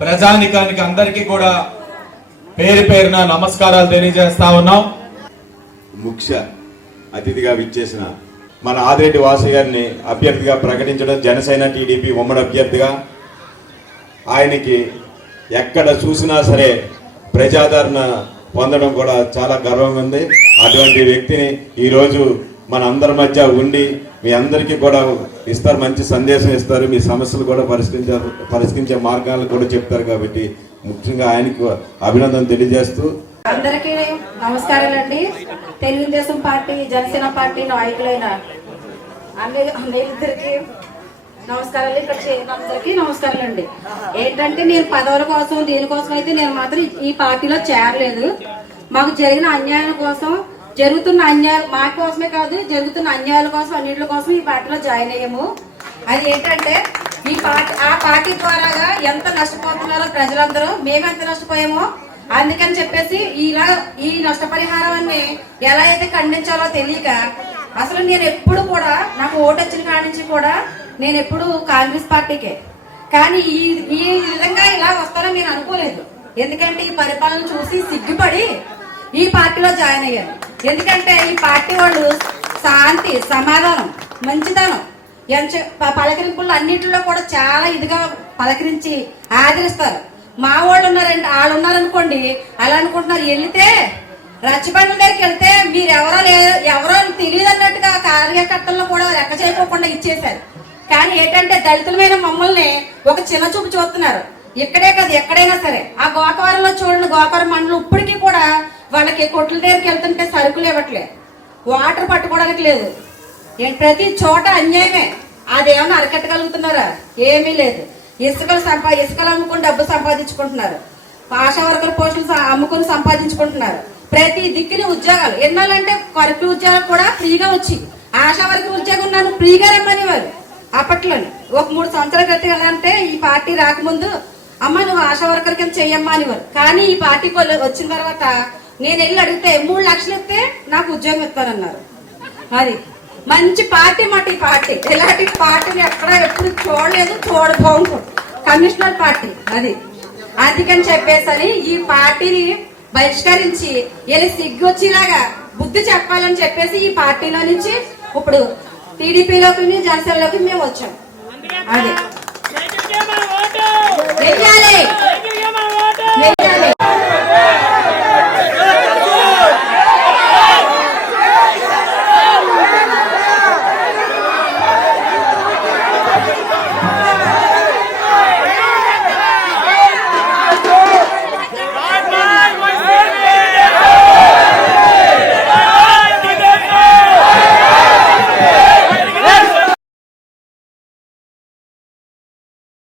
ప్రజానికానికి అందరికీ కూడా పేరు పేరున నమస్కారాలు తెలియజేస్తా ఉన్నాం. ముఖ్య అతిథిగా విచ్చేసిన మన ఆదిరెడ్డి వాసు గారిని అభ్యర్థిగా ప్రకటించడం జనసేన టీడీపీ ఉమ్మడి అభ్యర్థిగా. ఆయనకి ఎక్కడ చూసినా సరే ప్రజాదరణ పొందడం కూడా చాలా గర్వంగా ఉంది. అటువంటి వ్యక్తిని ఈరోజు మన అందరి మధ్య ఉండి మీ అందరికీ కూడా ఇస్తారు మంచి సందేశం ఇస్తారు మీ సమస్యలు కూడా పరిష్కరించారు పరిష్కరించే మార్గాలు కూడా చెప్తారు కాబట్టి ముఖ్యంగా ఆయనకు అభినందన తెలియజేస్తూ. అందరికీ నమస్కారాలండి. తెలుగుదేశం పార్టీ జనసేన పార్టీ నాయకులైన అందరికీ నమస్కారాలు. ఇక్కడ చేరిన అందరికీ నమస్కారాలండి. ఏంటంటే నేను పదవుల కోసం దీనికోసం అయితే నేను మాత్రం ఈ పార్టీలో చేరలేదు. మాకు జరిగిన అన్యాయం కోసం జరుగుతున్న అన్యాయాలు మా కోసమే కాదు జరుగుతున్న అన్యాయాల కోసం అన్నింటి కోసం ఈ పార్టీలో జాయిన్ అయ్యాము. అది ఏంటంటే ఈ పార్టీ ఆ పార్టీ ద్వారాగా ఎంత నష్టపోతున్నారో ప్రజలందరూ మేము ఎంత నష్టపోయామో అందుకని చెప్పేసి ఇలా ఈ నష్టపరిహారాన్ని ఎలా అయితే ఖండించాలో తెలియక అసలు నేను ఎప్పుడు కూడా నాకు ఓటు వచ్చిన కాడి నుంచి కూడా నేను ఎప్పుడు కాంగ్రెస్ పార్టీకే. కానీ ఈ ఈ విధంగా ఇలా వస్తారని నేను అనుకోలేదు. ఎందుకంటే ఈ పరిపాలన చూసి సిగ్గుపడి ఈ పార్టీలో జాయిన్ అయ్యాను ఎందుకంటే ఈ పార్టీ వాళ్ళు శాంతి సమాధానం మంచితనం ఎంచ ప- పలకరింపులు అన్నింటిలో కూడా చాలా ఇదిగా పలకరించి ఆదరిస్తారు. మా వాళ్ళు ఉన్నారండి వాళ్ళు ఉన్నారనుకోండి అలా అనుకుంటున్నారు వెళ్తే రచ్చబండ్ల దగ్గరికి వెళ్తే మీరు ఎవరో లేరు ఎవరో తెలియదు అన్నట్టుగా కార్యకర్తలను కూడా లెక్క చేయకోకుండా ఇచ్చేశారు. కానీ ఏంటంటే దళితులమైన మమ్మల్ని ఒక చిన్న చూపు చూస్తున్నారు. ఇక్కడే కాదు ఎక్కడైనా సరే. ఆ గోకవరంలో చూడండి గోకవరం మండలం ఇప్పటికీ వాళ్ళకి కొట్ల దగ్గరికి వెళ్తుంటే సరుకులు ఇవ్వట్లే. వాటర్ పట్టుకోవడానికి లేదు. ప్రతి చోట అన్యాయమే. అదేమన్నా అరకట్టగలుగుతున్నారా? ఏమీ లేదు. ఇసుకలు సంపా ఇసుకలు అమ్ముకుని డబ్బు సంపాదించుకుంటున్నారు. ఆశా వర్కర్ పోస్టులు అమ్ముకుని సంపాదించుకుంటున్నారు. ప్రతి దిక్కుని ఉద్యోగాలు. ఎన్నాలంటే కరెక్ట్ ఉద్యోగాలు కూడా ఫ్రీగా వచ్చి. ఆశా వర్కర్ ఉద్యోగం నన్ను ఫ్రీగా రమ్మనేవారు. అప్పట్లోనే. ఒక మూడు సంవత్సరాల క్రితం అంటే ఈ పార్టీ రాకముందు అమ్మ నువ్వు ఆశా వర్కర్ కింద చెయ్యమ్మా అనేవారు కానీ ఈ పార్టీకి వచ్చిన తర్వాత నేను వెళ్ళి అడిగితే మూడు లక్షలు ఇస్తే నాకు ఉద్యోగం ఇస్తానన్నారు. అది మంచి పార్టీ మాట ఈ పార్టీ. ఇలాంటి పార్టీని ఎక్కడ ఎప్పుడు చూడలేదు చూడబోను కమిషనర్ పార్టీ అది. అందుకని చెప్పేసరి ఈ పార్టీని బహిష్కరించి వెళ్ళి సిగ్గు వచ్చేలాగా బుద్ధి చెప్పాలని చెప్పేసి ఈ పార్టీలో నుంచి ఇప్పుడు టీడీపీలోకి జనసేనలోకి మేము వచ్చాం. అదే.